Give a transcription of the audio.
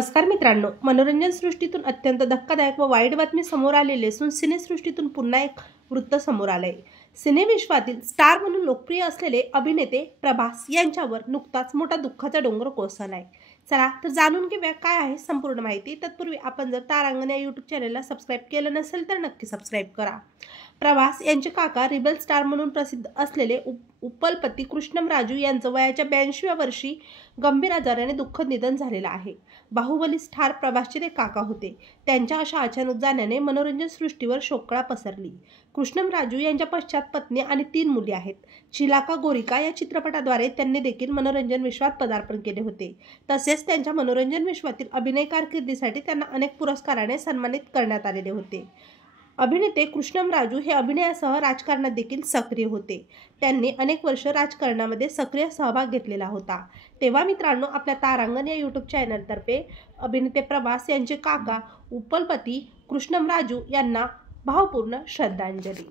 नमस्कार मित्रांनो, मनोरंजन सृष्टीतून अत्यंत धक्कादायक व वाईट बातमी समोर आलेली असून सिनेसृष्टीतून पुन्हा एक वृत्त समोर आलंय। सिनेविश्वातील स्टार म्हणून लोकप्रिय असलेले अभिनेते प्रभास यांच्यावर नुकताच मोठा दुःखाचा डोंगर कोसळलाय। चला तर जाणून घेऊया काय आहे संपूर्ण माहिती। तत्पूर्वी आपण जर तारांगण या यूट्यूब चॅनलला सबस्क्राईब केलं नसेल तर नक्की सबस्क्राईब करा। प्रभास यांचे काका रिबल स्टार म्हणून प्रसिद्ध असलेले उपलपती कृष्णम राजू यांचं वयाच्या 82व्या वर्षी गंभीर आजाराने दुःखद निधन झालेलं आहे। बाहुबली स्टार प्रभासचे ते काका होते। त्यांच्या अशा अचानक जाण्याने मनोरंजन सृष्टीवर शोककळा पसरली। कृष्णम राजू यांच्या पश्चात पत्नी आणि 3 मुली आहेत। चिलाका गोरिका या चित्रपटाद्वारे त्यांनी देखील मनोरंजन विश्वात पदार्पण केले होते। तसेच त्यांच्या मनोरंजन विश्वातील अभिनय कारकिर्दीसाठी त्यांना अनेक पुरस्काराने सन्मानित करण्यात आलेले होते। अभिनेते कृष्णम राजू हे अभिनयासह राजकारणात देखील सक्रिय होते। त्यांनी अनेक वर्ष राजकारणामध्ये सक्रिय सहभाग घेतलेला होता। तेव्हा मित्रांनो, आपल्या तारांगण या यूट्यूब चॅनलतर्फे अभिनेते प्रभास यांचे काका उपलपती कृष्णम राजू यांना भावपूर्ण श्रद्धांजली।